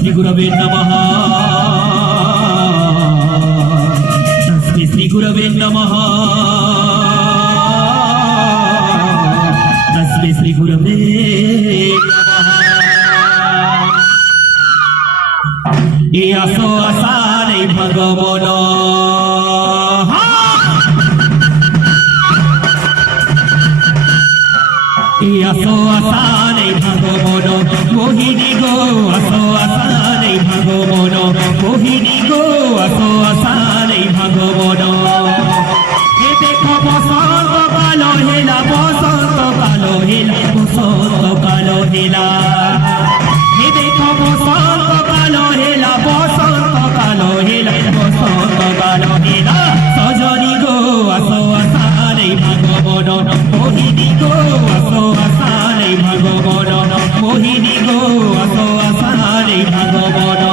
श्री गुरवे नमः तस्मै श्री गुरवे नमः तस्मै श्री गुरवे नमः ए असो असा नहीं भगवान असो आसा नहीं भगवान मोहिनी गो असो आसा नहीं भगवान मोहिनी गो असो आसा नहीं भगवान हे देखो बसंत कालो हेला बसंत कालो हेला बसंत कालो हेला हे देखो बसंत कालो हेला बसंत कालो हेला बसंत कालो हेला सजनी गो असो आसा नहीं भगवान मोहिनी गो असो आसा नहीं भगवान मोहिनी गो असो आसा नहीं भगवान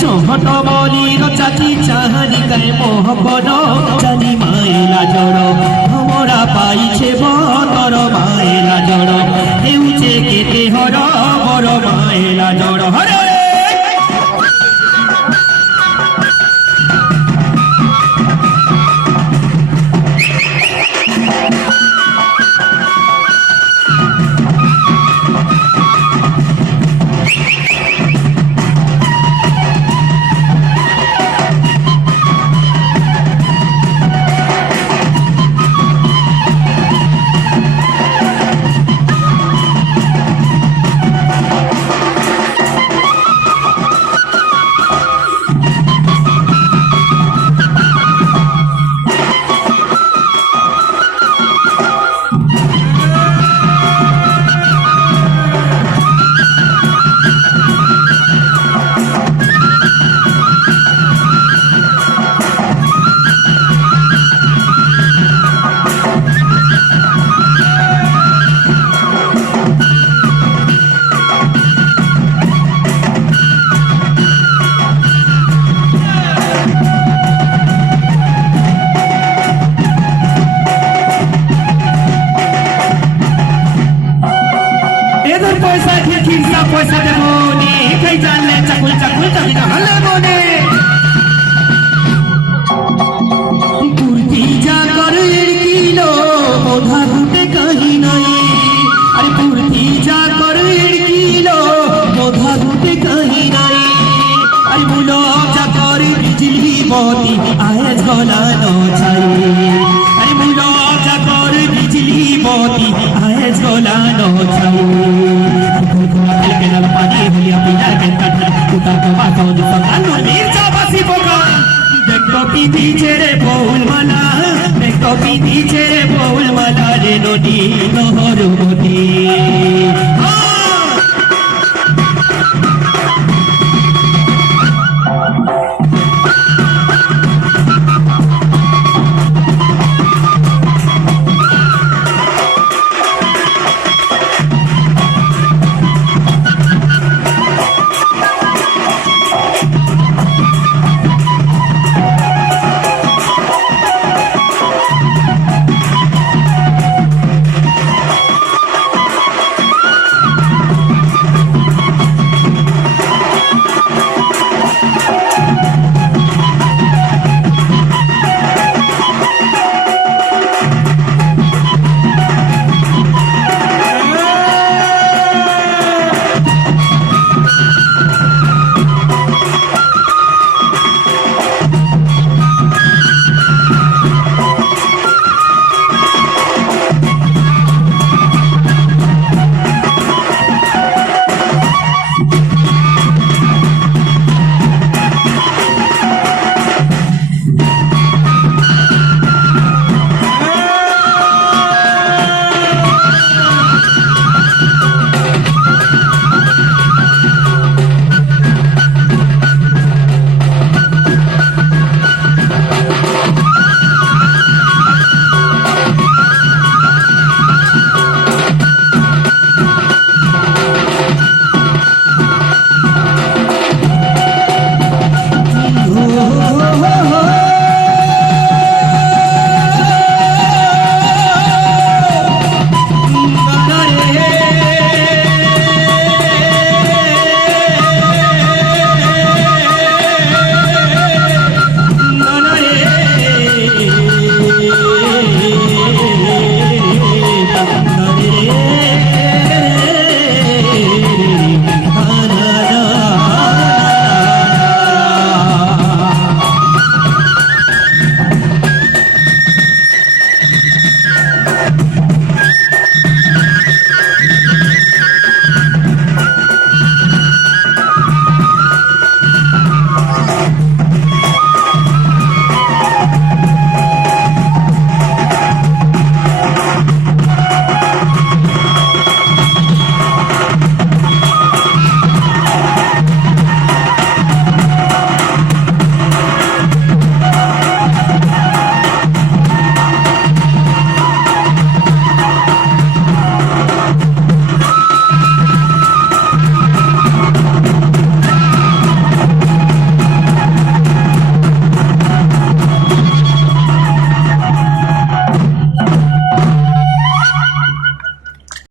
चौहट बोली चाची चाहनी कहे मोहब्बत जानी मायला जड़ हमरा पाइछे बतर मायला जड़ हेउछे केते हर बर मायला जड़ हरे पैसा देबो नी कई जानले चकुल चकुल चली ना हले बोने कुर्ती जा कर किलो मोधा घुटे कहीं नहीं अरे कुर्ती जा कर किलो मोधा घुटे कहीं नहीं अरे बुलो जा कर बिजली मोती आए झोला नो चाहिए अरे बुलो जा कर बिजली মতি আয়েজ গোলানো ছাউ খোলা ফেল কেনাল পানি হলিয়া পিলা কেন কাঠা উতা কবা সৌদ সকালুর মির্জা বাসি পোকা দেখো পিধি ছেড়ে বউল মালা দেখো পিধি ছেড়ে বউল মালা রে নদী নহর মতি